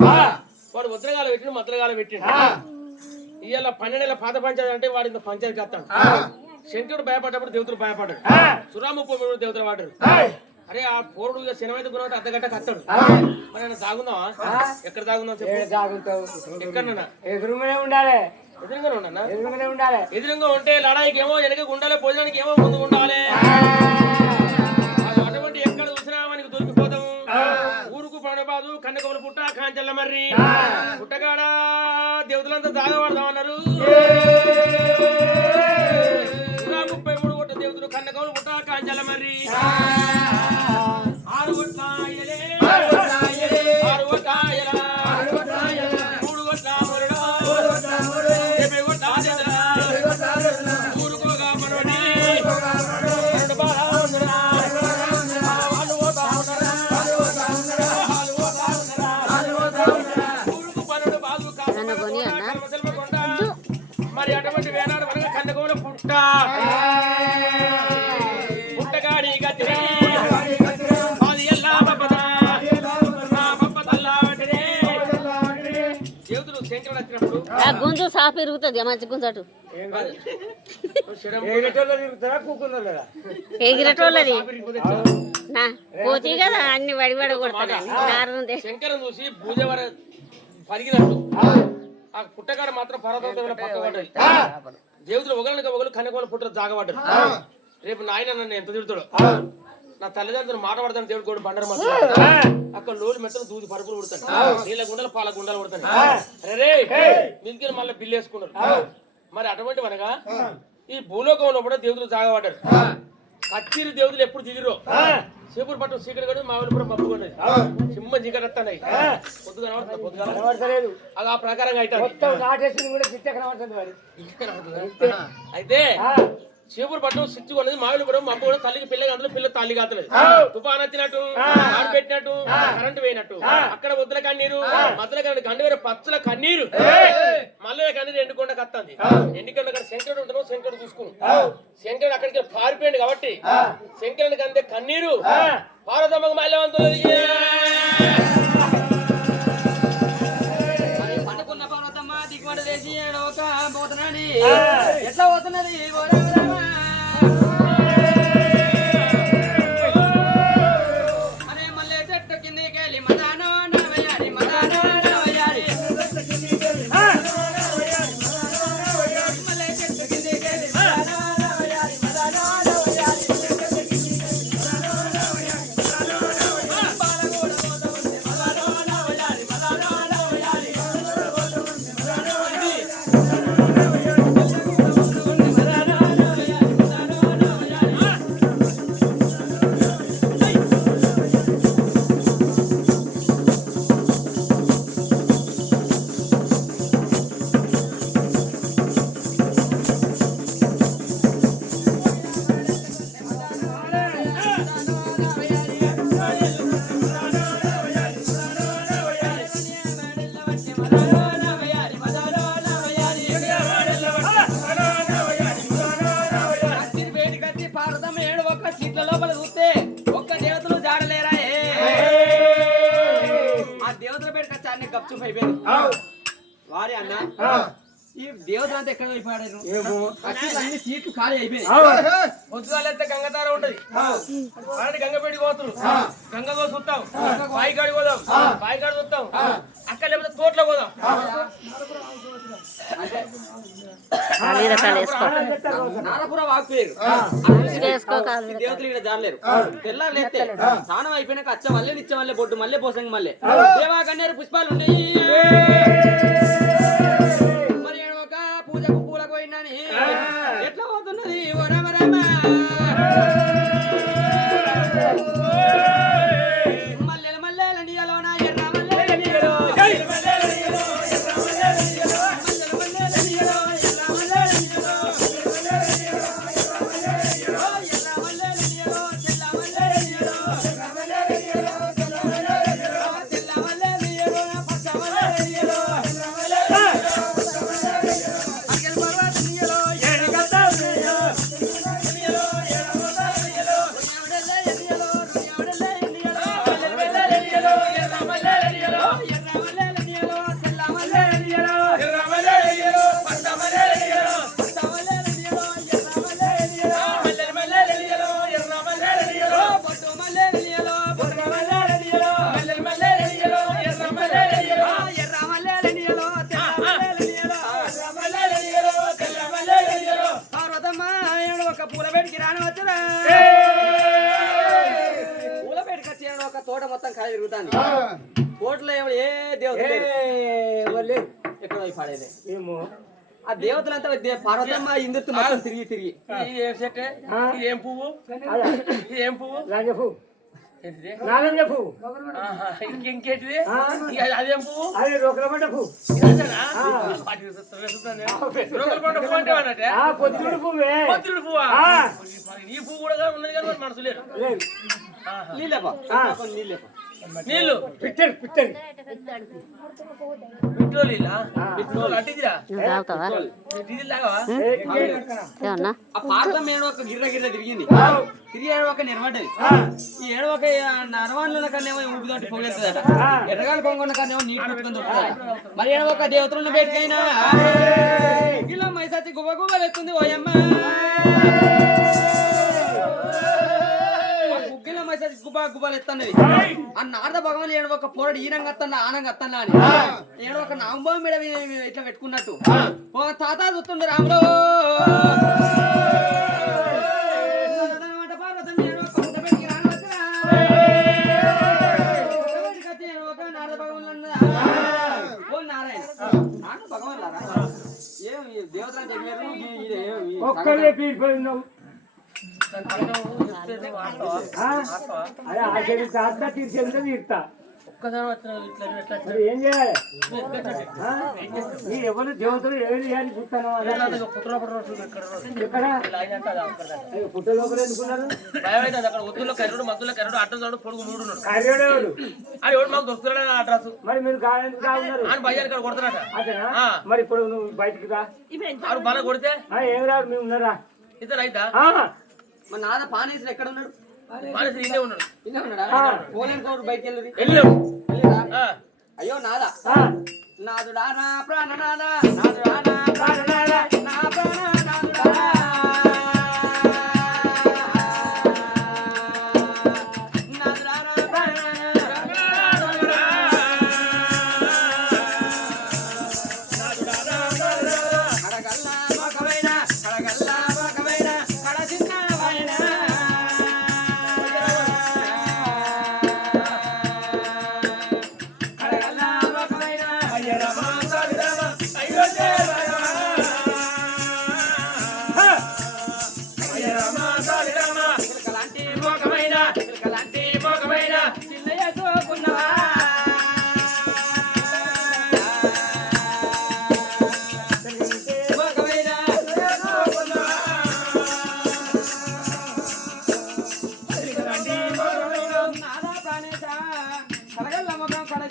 వాడు వజ్రగాలు పెట్టిండు మద్రగాలు పెట్టిండు ఇవాళ 12 పాత పంచాయతీ అంటే వాడు ఇంత పంచాయతీ కత్తాడు శంకరుడు భయపడ్డప్పుడు దేవతలు భయపడ్డాడు సురాముడు దేవతలు పడ్డాడు అరే ఆ పోరుడు శనమైతే గుణం అర్ధగంట కత్తాడు మరి ఆయన దాగుందావా ఎక్కడ దాగుందాం చెప్పు జాగుతావు ఎక్కడన్నా ఎదురుగానే ఉండాలి. ఎదురుగానే ఉండన్నా ఎదురుగానే ఉండాలి. ఎదురుగా ఉంటే లడాయికి ఏమో వెనక ఉండాలి భోజనానికి ఏమో ముందు ఉండాలి అటువంటి ఎక్కడ చూసినా మనకి దొరికిపోతాము ఊరుకు పడబాదు కన్నకమల పుట్ట కాంచెల్ల మర్రి పుట్టగాడ దేవతలంతా తాగబడదామన్నారు 33 కోట్ల దేవతలు కన్నకమల పుట్ట కాంచెల్ల మర్రి 6 కోట్ల ఆయలే 6 కోట్ల ఆయల 3 కోట్ల మరుడా 70 కోట్ల ఆదేదరా ఊరుకోగా మనోడి రెండు బాలా ఉందిరా మరి అటువంటి వేనాడు మనక కన్నకోల పుట్ట పుట్టగాడి గతి అది ఎల్లా బబ్బదా బబ్బదల్లా వంటిదే దేవతలు శంకరుడు వచ్చినప్పుడు ఆ గుంజు సాపు ఇరుగుతుంది మంచి గుంజటు ఎగటోళ్ళు తిరుగుతారా కూకున్నోళ్ళరా? ఎగిరటోళ్ళది నా పోతీ కదా అన్ని వడివడ కొడతాను శంకరం చూసి భూజవర పరిగినట్టు ఆ పుట్టగాడ మాత్రం పర్వతం పక్క పడ్డది దేవతలు ఒకరికి ఒకరు కన్నకోల పుట్ట జాగబడ్డారు రేపు నాయన నన్ను ఎంత తిడతాడు నా తల్లిదండ్రులు మాట పడతాను దేవుడు కూడా బండరు మాత్రం అక్కడ లోలు మెత్తలు దూది పరుపులు కొడతాను నీళ్ళ గుండలు పాల గుండలు కొడతాను అరే మిల్కి మళ్ళీ బిల్లు వేసుకున్నారు మరి అటువంటి అనగా ఈ భూలోకంలో కూడా దేవతలు జాగబడ్డారు కచ్చిరి దేవతలు ఎప్పుడు దిగిరో సేపుడు పట్టు సీకటి కూడా మా ఊరు కూడా మబ్బు కొన్నది సింహ చీకటి వస్తున్నాయి పొద్దుగా పొద్దుగా కనబడతలేదు. అది ఆ ప్రకారంగా అయితే మొత్తం నాటేసింది కూడా చిట్ట కనబడుతుంది మరి. అయితే చేపూరు పట్టణం సిచ్చు కొన్నది మావిలిపురం మబ్బు కూడా తల్లికి పిల్లకి అందులో పిల్ల తల్లి కాతలేదు తుఫాన్ వచ్చినట్టు ఆడు పెట్టినట్టు కరెంటు పోయినట్టు అక్కడ వద్దుల కన్నీరు మధ్యలో కన్నీరు గండు వేరే పచ్చల కన్నీరు మళ్ళీ కన్నీరు ఎండుకొండ కత్తంది ఎండుకొండ అక్కడ శంకరుడు ఉంటాను శంకరుడు చూసుకుని శంకరుడు అక్కడికి పారిపోయింది కాబట్టి శంకరుడికి అంతే కన్నీరు పార్వతమ్మకు మల్లెవంతులది పండుకున్న పర్వతమ్మ దిగుబడి చేసి ఒక పోతున్నాడు ఎట్లా పోతున్నది అరే మళ్ళీ చెట్టు కిందకి వెళ్ళి మదానో నవయాడి మదానో నవయాడి మళ్ళీ చెట్టు కిందకి వెళ్ళి మదానో నవయాడి మదానో నవయాడి వారి అన్న ఈ దేవతలంతా ఎక్కడ అయిపోయాడు అన్ని సీట్లు ఖాళీ అయిపోయాయి పొద్దుగాలైతే గంగతార ఉంటది అలాంటి గంగపేడి పోతులు గంగ చూస్తాం బాయికాడి పోదాం బాయికాడి చూస్తాం అక్కడ లేకపోతే తోటలో పోదాం. నారపుర వాక్పోయారు దేవతలు ఇక్కడ జారలేరు. తెల్లారు లేస్తే స్నానం అయిపోయినాక అచ్చ మల్లె నిచ్చ మల్లె బొడ్డు మల్లె పోసంగి మల్లె దేవా కన్నేరు పుష్పాలు ఉన్నాయి. మరి ఒక పూజకు పూలకు పోయినాని ఎట్లా పోతున్నది ఓ రామ రామ. మల్లెలు మల్లెల నీయలో నా ఎర్ర మల్లెల నీయలో తోట మొత్తం ఖాళీ తిరుగుతాను. తోటలో ఏ దేవత ఎక్కడ పాడేదే ఏమో ఆ దేవతలంతా పార్వతమ్మ ఇంద్రుతు మొత్తం తిరిగి తిరిగి ఏం చెట్టే? ఏం పువ్వు? ఏం పువ్వు? రాజ పువ్వు, ఏంటిది? నాగంజ పువ్వు, ఇంకేంటిది? అదేం పువ్వు? అది రోకలబండ పువ్వు, పొద్దుడు పువ్వే. పొద్దుడు పువ్వా? ఈ పువ్వు కూడా ఉన్నది కానీ మరి మనసు లేరు. నీళ్ళేపా నీళ్ళేపా నీళ్ళు పిట్టలు పిట్టలు పెట్రోల్ అట్టిదిరా ఆ పార్తం ఏడో ఒక గిర్ర గిర్ర తిరిగింది. తిరిగి ఏడో ఒక నిర్వడ్డది. ఈ ఏడో ఒక నరవాళ్ళ కన్నేమో ఊపిదోటి పొగెత్తదట. ఎర్రగాలి పొంగొన్న కన్నేమో నీటి పెట్టుకొని దొరుకుతుంది. మరి ఏడో ఒక దేవతలున్న బయటకైనా ఇలా మైసాచి గువ్వ గువ్వలు ఎత్తుంది ఓయమ్మ. గుగ్గిల మైసాచి గుబ్బా గువ్వలు ఎత్తన్నది. ఆ నారద భగవాన్ ఏడో ఒక పోరడు ఈనంగా అత్తన్నా ఆనంగా అత్తన్నా అని ఏడో ఒక నాంబం మీద ఇట్లా పెట్టుకున్నట్టు ఓ తాత చూస్తుండే రాముడు. నారద భగవాన్ ఓ నారాయణ నారద భగవాన్ లారా ఏం దేవతలు చెప్పారు. ఒక్కడే పీడిపోయినావు. అదే ఆఖరి తాత తీర్చేందుకు తీరుతా. ఏం చేయాలి? నీ ఎవరు దేవతలు ఎవరు చేయాలి చూస్తాను. ఎక్కడ పుట్ట లోపల ఎందుకున్నారు? కర్రోడేవాడు అది ఎవడు మాకు దొరుకుతున్నాడు అడ్రస్. మరి మీరు ఎందుకు కావున్నారు? భయ్యాన్ని కొడుతున్నాట. అదేనా? మరి ఇప్పుడు నువ్వు బయటికి రా. బాగా కొడితే ఏం రాదు, మేము ఉన్నారా? ఇద్దరు అయితే మా నాన్న పానేశ్వరు ఎక్కడ ఉన్నాడు? మానేసి ఇన్నే ఉన్నాడు. ఇన్నే ఉన్నాడా? పోలేని కౌరు బయటికి వెళ్ళి అయ్యో నాదా నాదుడా నా ప్రాణనాదా నాదుడా నా ప్రాణనాదా నా ప్రాణనాదుడా నాదుడా నా ప్రాణనాదా కడగల్లా మొకవైన కడగల్లా మొకవైన కడ చిన్నవైన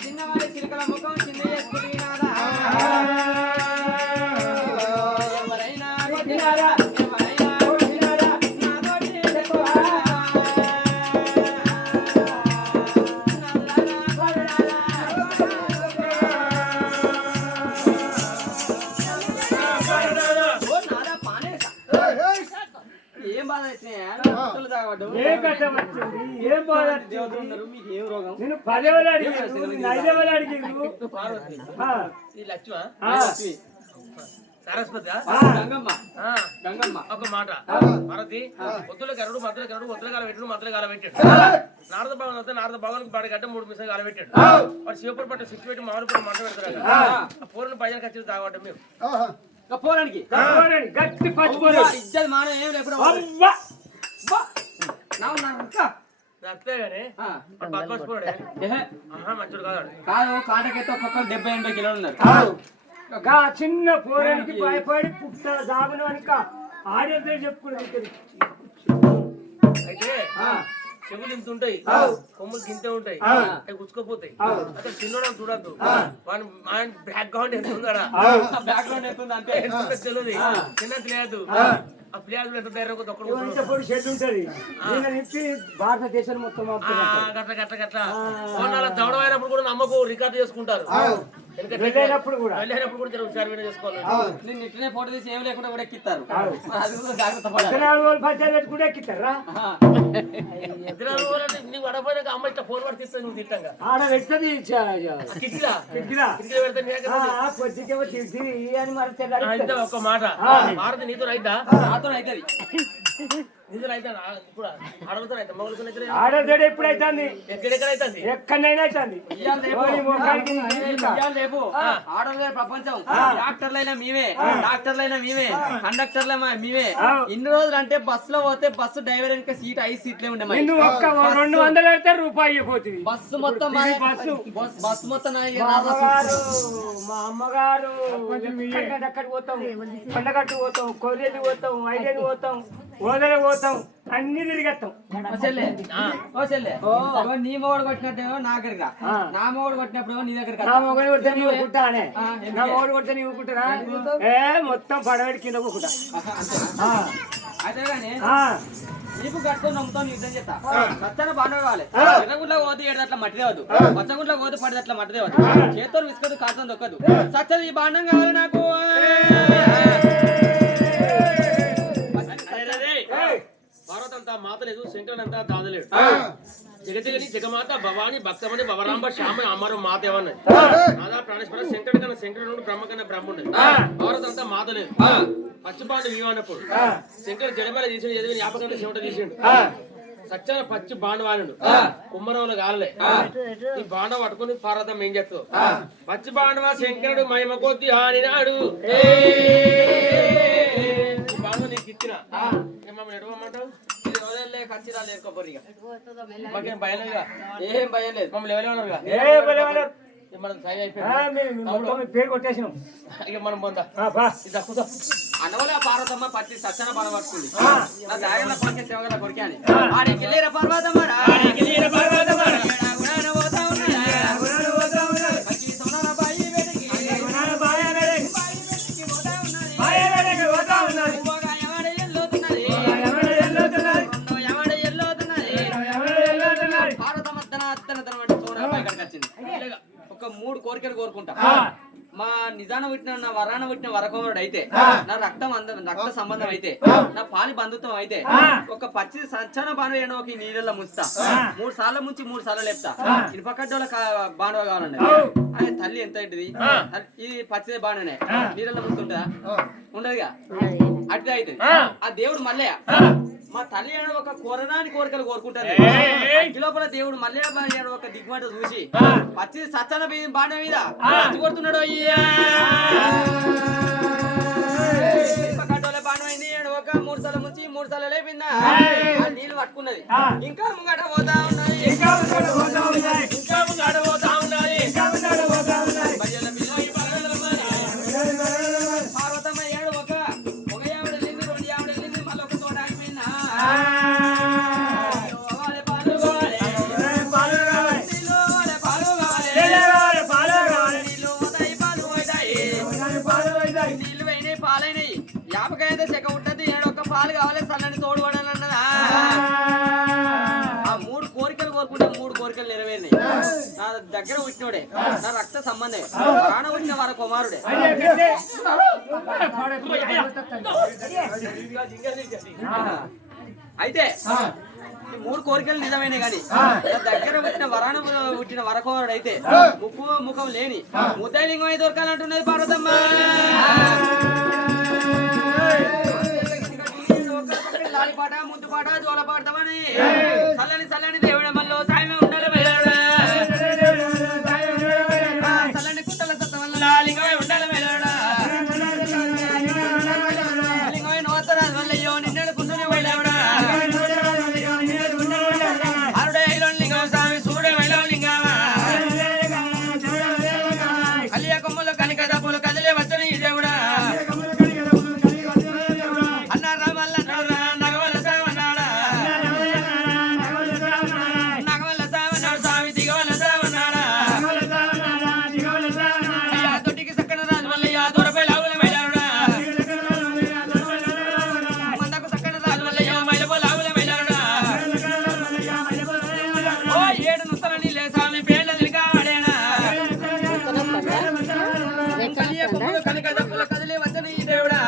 చిన్నవాడి చిలకల ముఖం చిన్న చేసుకుంటున్నారా ఎవరైనా కొట్టినారా ఎవరైనా కొట్టినారా నాతోటి చెప్పురా ఏం బాధ వచ్చినాయా కష్టపడ్డావు ఏ కష్టం వచ్చింది ఏం బాధ దేవతలు ఉన్నారు మీకు ఏం రోగం నేను 10 వేలు అడిగిండు 5 వేలు అడిగిండు పార్వతి ఈ లక్ష్మ సరస్వతి గంగమ్మ గంగమ్మ ఒక మాట పార్వతి ఒత్తుల గరుడు మధ్యల గరుడు ఒత్తుల కాల పెట్టాడు మధ్యల కాల పెట్టాడు నారద భవన్ వస్తే నారద భవన్ బాడి గడ్డ 3 మిసం కాల పెట్టాడు వాడు శివపుడు పట్టు స్విచ్ పెట్టి మామిడి పట్టు మంట పెడతారు ఆ పూలను పైన ఖర్చు తాగబడ్డం మేము పోరానికి గట్టి పచ్చిపోయి ఇజ్జత్ మానం ఏం లేకుండా నచ్చే గానీ బద్మాసిపోయాడే మంచుడు కాదు కాదు కాటకైతే ఒక్కొక్కరు 70-80 కిలోలు ఉన్నారు చిన్న పోరానికి భయపడి పుట్ట జాబును అనుక ఆడేదే చెప్పుకుని అయితే చెవులు ఇంత ఉంటాయి కొమ్ములు గింతే ఉంటాయి అవి గుచ్చుకోపోతాయి అక్కడ చిన్నోడు చూడద్దు వాడి బ్యాక్గ్రౌండ్ ఎంత ఉందా బ్యాక్గ్రౌండ్ ఎంత ఉంది అంటే తెలియదు చిన్న తెలియదు ఆ ప్లేయర్ ఎంత ధైర్యం పొడి షెడ్ ఉంటది దీని నుంచి భారతదేశం మొత్తం గట్ల గట్ల గట్ల దవడం అయినప్పుడు కూడా నమ్మకు రికార్డు చేసుకుంటారు వెళ్ళేటప్పుడు కూడా జర హుషారు చేసుకోవాలి నేను ఇట్లనే ఫోటో తీసి ఏం లేకుండా కూడా ఎక్కిస్తారు అది కూడా జాగ్రత్త పెట్టుకుంటే ఎక్కిస్తారా నీకు వడపోయినాక అమ్మ ఇట్లా ఫోన్ పడి తీస్తాను నువ్వు తిట్టంగా ఆడ పెడుతుంది ఒక మాట భారత నీతో రైతా నాతో అవుతుంది నీతో రైతా ఇప్పుడు ఆడలతో రైతా మొగలతో ఆడతాడు ఎప్పుడైతుంది ఎక్కడెక్కడైతుంది ఎక్కడైనా అవుతుంది రేపు ఆడలే ప్రపంచం డాక్టర్లైనా మేమే డాక్టర్లైనా మేమే కండక్టర్లే మేమే ఇన్ని రోజులు అంటే బస్ లో పోతే బస్సు డ్రైవర్ వెనక సీట్ 5 సీట్లే ఉండే ఒక్క 200 అయితే రూపాయి పోతుంది బస్సు మొత్తం బస్సు మొత్తం మా అమ్మగారు అక్కడికి పోతాం కొండగట్టు పోతాం కొర్రెది పోతాం ఐదేది పోతాం ఓదర పోతాం అన్ని తిరిగేస్తాం నీ మొగడు కొట్టినట్టేమో నా దగ్గర నా మొగడు కొట్టినప్పుడు నీ దగ్గర నా మొగడు కొడితే నీవు కుట్టానే నా మొగడు కొడితే నీవు కుట్టరా మొత్తం పడవడి కింద కుట్టా అయితే కానీ నీకు కట్టుకొని నమ్ముతావు యుద్ధం చేస్తా సత్తాన బాగా కావాలి ఎర్రగుంట్లో పోతే 7 అట్లా మట్టి తేవద్దు పచ్చగుంట్లో పోతే 10 అట్లా మట్టి తేవద్దు చేతో విసుకదు కాసం దొక్కదు సత్తది ఈ బాండం కావాలి నాకు భారతంతా మాతలేదు శంకరనంతా దాదలేడు జగతిగని జగమాత భవాని భక్తమని భవరాంబ శ్యామ అమరు మాత ఏమన్నది రాధా ప్రాణేశ్వర శంకరుడు కన్నా శంకరుడు బ్రహ్మ కన్నా బ్రహ్ముడు భారతంతా మాతలేదు పచ్చిబాండు విమానప్పుడు శంకరుడు జడమేల తీసిండు ఎదుగు జ్ఞాపకంగా చెమట తీసిండు సత్యాన పచ్చి బాండు వాడు కుమ్మరంలో కాలలే ఈ బాండ పట్టుకుని పార్వతం ఏం చేస్తావు పచ్చి బాండవా శంకరుడు మహిమ కొద్ది హానినాడు బాండ నీకు ఇచ్చిన మమ్మల్ని ఎడవమంటావు ఖచ్చితంగా లేకపోరిగా మాకేం భయం లేదుగా ఏం భయం లేదు మమ్మల్ని ఎవరెవరు మనం సైన్ అయిపోయింది పేరు కొట్టేసినాం ఇక మనం పొందా అన్నవల్ల పార్వతమ్మ పచ్చి సత్యన బాణ పడుతుంది నా దాగల పక్క సేవగల కొరికే అని ఆడికి వెళ్ళిర పార్వతమ్మ ఒక 3 కోరికలు కోరుకుంటా మా నిజాన పుట్టిన నా వరాన పుట్టిన వరకుమారుడు అయితే నా రక్త సంబంధం అయితే నా పాలి బంధుత్వం అయితే ఒక పచ్చి సంచన బాణం ఏడో ఒక నీళ్ళ ముంచుతా 3 సార్లు ముంచి 3 సార్లు లేపుతా ఇనుపకడ్డోళ్ళ బాణవ కావాలండి అదే తల్లి ఎంత ఏంటిది ఈ పచ్చిదే బాణనే నీళ్ళ ముంచుంటా ఉండదుగా అట్లా అయితే ఆ దేవుడు మల్లయ్య మా తల్లి అని ఒక కోరనాని కోరికలు కోరుకుంటారు ఇంటి లోపల దేవుడు మల్లయ్య ఒక దిగుమట చూసి పచ్చి సచ్చన బాణ మీద కొడుతున్నాడు ఒక 3 సార్లు ముంచి 3 సార్లు లేపిందా నీళ్ళు పట్టుకున్నది ఇంకా ముంగట పోతా ఉన్నాయి పార్వతమ్మ ఏడు ఒక ఆవిడ వెళ్ళింది 2 ఆవిడ వెళ్ళింది మళ్ళీ ఒక తోట ఆగిపోయిందా నీళ్ళు అయినాయి పాలైనాయి యాపకాయ అయితే చెక్క ఉంటది ఏడొక్క పాలు కావాలి సన్నని తోడు పడాలన్నదా ఆ 3 కోరికలు కోరుకుంటే 3 కోరికలు నెరవేరినాయి నా దగ్గర పుట్టినోడే నా రక్త సంబంధమే ప్రాణ పుట్టిన వారి కుమారుడే అయితే ఈ 3 కోరికలు నిజమైనవి కానీ నా దగ్గర పుట్టిన వరకోరుడు అయితే ముఖం లేని ముద్దలింగం అయితే దొరకాలంటున్నది పార్వతమ్మ. లాలిపాట ముద్దుపాట జోల పాడతామని చల్లని దేవుడ మల్లో సాయమే ఉండాలి వెళ్ళాడు. చల్లని కుట్టల సత్త వల్ల లాలింగమే ఉండాలి వెళ్ళాడు. లింగమే నోతరాజు వల్ల అయ్యో నిన్నడు కుంటుని వెళ్ళాడు. ఆరుడే ఐలో లింగం స్వామి చూడే వెళ్ళో లింగమా కలియ కొమ్మలు కనిక దప్పులు కదిలే వచ్చని ఈ దేవుడా అన్నారా మల్ల నగవల సావనాడా నగవల సావనాడు స్వామి దిగవల సావనాడా అయ్యా దొడ్డికి సక్కన రాజు వల్లయ్యా దూరపై లావుల మైలారుడా మందకు సక్కన రాజు వల్లయ్యా మైలపో లావుల మైలారుడా ఓ 7 నుత్తల నీళ్ళే స్వామి పేళ్ళ దిలికాడేనా కలియ కొమ్మలు కనిక దప్పులు కదిలే వచ్చని ఈ దేవుడా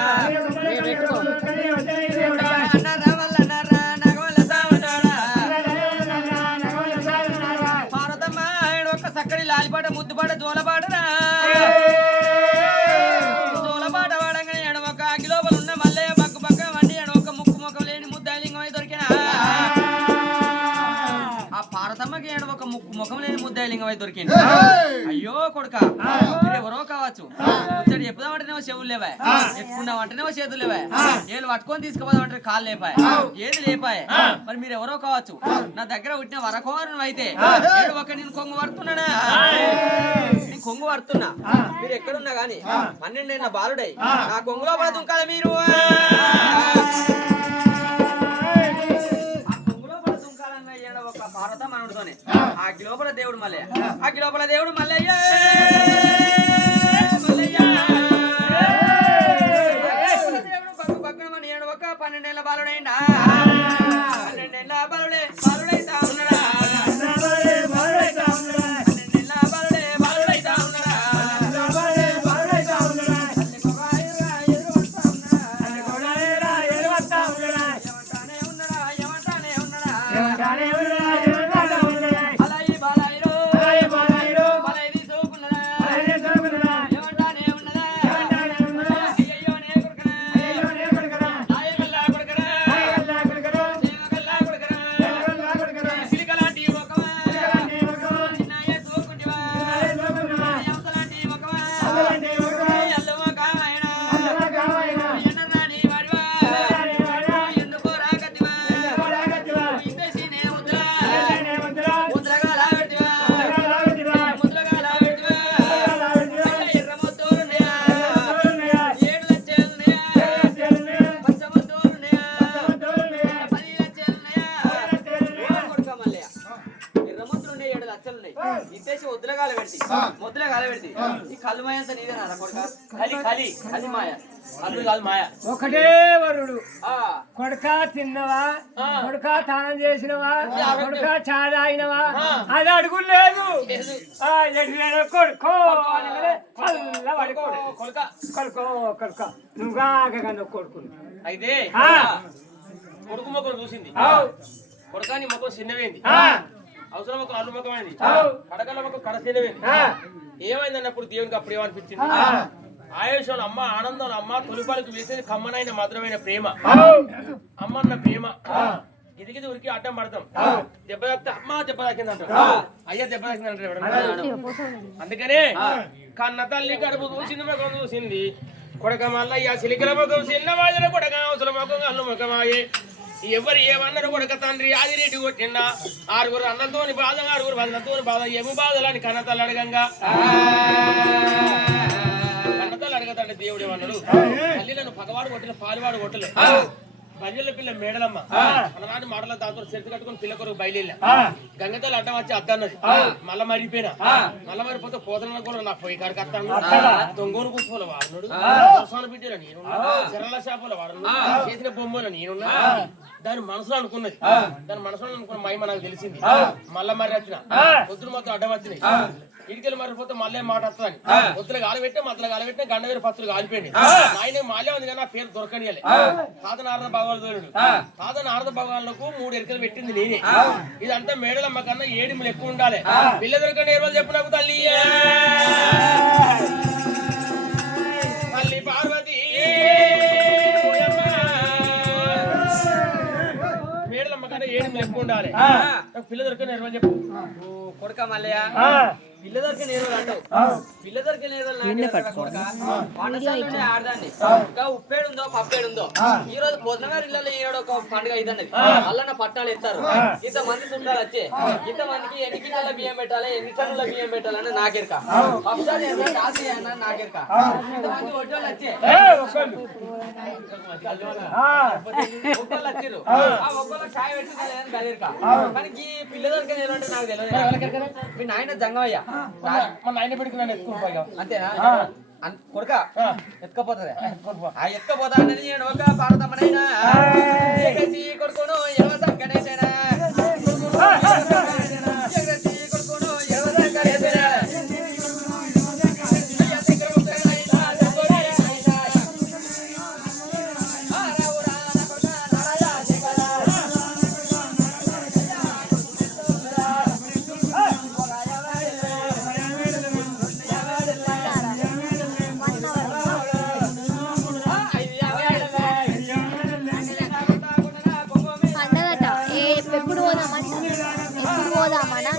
అన్నారా వల్ల అన్నారా నగవల సావనాడా పార్వతమ్మ ఒక్క సక్కడి లాలిపాట ముద్దుపాట జోలపాటరా జోలపాట వాడంగానే ఎడమొక్క అగ్గిలోపల ఉన్న మల్లయ్య పక్క వండి ఎడమొక్క ముఖం లేని ముద్దాయిలింగమై దొరికిన ఆ పార్వతమ్మకి ఎడమొక్క ముఖం లేని ముద్దాయిలింగమై దొరికింది. అయ్యో కొడుక ఎవరో కావచ్చు ముచ్చడి చెప్పుదామంటేనేమో చెవులు లేవా ఎక్కుండామంటేనేమో చేతులు లేవా ఏళ్ళు పట్టుకొని తీసుకుపోదామంటే కాళ్ళు లేపాయి ఏది లేపాయి మరి మీరు ఎవరో కావచ్చు నా దగ్గర పుట్టిన వరకోరు అయితే ఒక నేను కొంగు పడుతున్నానా నేను కొంగు పడుతున్నా మీరు ఎక్కడున్నా గాని 12 ఏళ్ల బాలుడై నా కొంగులో పడుతుంది కదా మీరు ఒక భారత మనుడితోనే అగ్గి లోపల దేవుడు మల్లయ్య అగ్గి లోపల దేవుడు మల్లయ్య దేవుడు పక్కన నేను ఒక 12 ఏళ్ల బాలుడైండా 12 ఏళ్ల బాలుడైతా ఉన్నాడా 12 ఏళ్ల బాలుడైతా ఉన్నాడా ఒకటే వరుడు కొడుక తిన్నవా కొడుక తానం చేసినవా కొడుక చాదాయినవా అది అడుగు లేదు కొడుకో కొడుక నువ్వుగా కొడుకు అయితే కొడుకు ముఖం చూసింది కొడుకాని ముఖం చిన్నవేంది అవసరం ఒక అల్లు ముఖమైంది కడకల ముఖం కడ చిన్నవేంది ఏమైంది అన్నప్పుడు దేవునికి అప్పుడు ఏమనిపించింది ఆయుషంలో అమ్మ ఆనందంలో అమ్మ తొలిపాలకు వేసేది కమ్మనైన మధురమైన ప్రేమ అమ్మన్న ప్రేమ గిదిగిది ఉరికి అడ్డం పడతాం దెబ్బ తాకితే అమ్మ దెబ్బ తాకింది అంటారు అయ్యా దెబ్బ తాకింది అంటారు అందుకనే కన్న తల్లి కడుపు చూసింది ముఖం చూసింది కొడక మల్లయ్య సిలికల ముఖం చిన్న వాజన కొడక అవసరం ముఖం అల్లు ముఖమాయే ఎవరు ఏమన్నారు కొడక తండ్రి అది రేటు కొట్టిండా 6 అన్నతోని బాధ 6 అన్నతోని బాధ ఏమి బాధలని కన్నతల్లి అడగంగా కన్నతల్లి అడగతండి దేవుడు ఏమన్నాడు తల్లిలను పగవాడు కొట్టిన పాలివాడు కొట్టలే బల్యల పిల్ల మేడలమ్మ అన్ననాటి మాటల దాంతో చెరుకు కట్టుకుని పిల్ల కొరకు బయలుదేరా గంగతల్లి అడ్డం వచ్చి అద్దన్నది మళ్ళా మరిపోయినా మళ్ళా మరిపోతే పోతన కూడా నాకు పోయి కాడికి అత్తాను దొంగోను కూర్చోలే వాడున్నాడు బిడ్డలు నేను చెరల చేపల వాడున్నాడు చేసిన బొమ్మలు నేనున్నా దాని మనసులో అనుకున్నది దాని మనసులో అనుకున్న మహిమ నాకు తెలిసింది మళ్ళా మరి వచ్చిన పొద్దున మొత్తం అడ్డం వచ్చినాయి ఇడికెళ్ళి మరిపోతే మళ్ళీ మాట వస్తుందని పొద్దులు గాలి పెట్టే మధ్యలో గాలి పెట్టిన గండ వేరు పత్రులు కాలిపోయింది ఆయన మాల్యం ఉంది కానీ నా పేరు దొరకనియాలి తాత నారద భగవాన్ తోడు తాత నారద భగవాన్లకు 3 ఎరికలు పెట్టింది నేనే ఇదంతా మేడలమ్మ కన్నా 7 ఎక్కువ ఉండాలి పిల్ల దొరకని ఏర్పాటు చెప్పు నాకు తల్లి తల్లి పార్వతి మేడలమ్మ కన్నా 7 ఎక్కువ ఉండాలి నాకు పిల్ల దొరకని ఏర్పాటు చెప్పు కొడుక మల్లయ్య పిల్ల దొరికే నేరులు అంటావు పిల్ల దొరికే నేరులు కొడుక పాఠశాలలోనే ఆడదాన్ని ఇంకా ఉప్పేడుందో పప్పేడుందో ఈ రోజు పొద్దునగారు ఇళ్ళలో ఈనాడు ఒక పండుగ ఇదన్నది అల్లన్న పట్టాలు ఎత్తారు ఇంతమంది చుట్టాలు వచ్చే ఇంతమందికి ఎన్ని గిన్నెల బియ్యం పెట్టాలి ఎన్ని టన్నుల బియ్యం పెట్టాలని నాకెరక పప్పాలు రాసి నాకెరక ఇంతమంది ఒడ్డోళ్ళు వచ్చే ఒక్కళ్ళు వచ్చిర్రు ఆ ఒక్కళ్ళు ఛాయ్ పెట్టుకోలేదని గదిరక కానీ ఈ పిల్ల దొరికే నేరు అంటే నాకు తెలియదు మీ నాయన జంగమయ్య మన ఆయన పెట్టుకున్నాను ఎత్తుకుపోయా అంతేనా కొడుక ఎత్తుకపోతుంది ఆ ఎత్తుకపోతా నేను ఒక పాడతామనైనా కొడుకును ఎడవ సంకనేసేనా కొడుకును ఎడవ సంకనేసేనా ఎప్పుడు పోదామని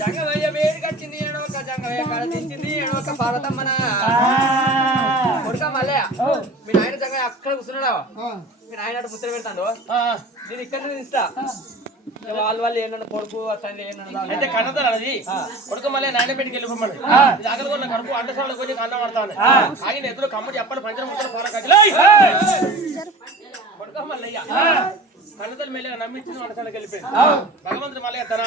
జంగమయ్య వేడికి వచ్చింది ఒక జంగమయ్య కాడ తెచ్చింది ఒక పార్వతమ్మన కొడుక మల్లయ్య మీ నాయన జంగయ్య అక్కడ కూర్చున్నాడా మీ నాయన అటు ముచ్చట పెడతాడు నేను ఇక్కడ ఇస్తా వాళ్ళు ఏంటన్నా కొడుకు అతన్ని అయితే కన్నదారు అది కొడుకు మళ్ళీ నాయన పెట్టుకు వెళ్ళిపోమని ఇది ఆకలి కొన్న కడుపు అంటసాలకు పోయి కన్న పడతాను ఆయన ఎదురు కమ్మటి చెప్పాలి పంచరం ముక్కలు పోరా కొడుకు మల్లయ్య కన్నతలు మెల్లగా నమ్మించిన వంటశాలకు వెళ్ళిపోయింది భగవంతుడు మల్లయ్య తన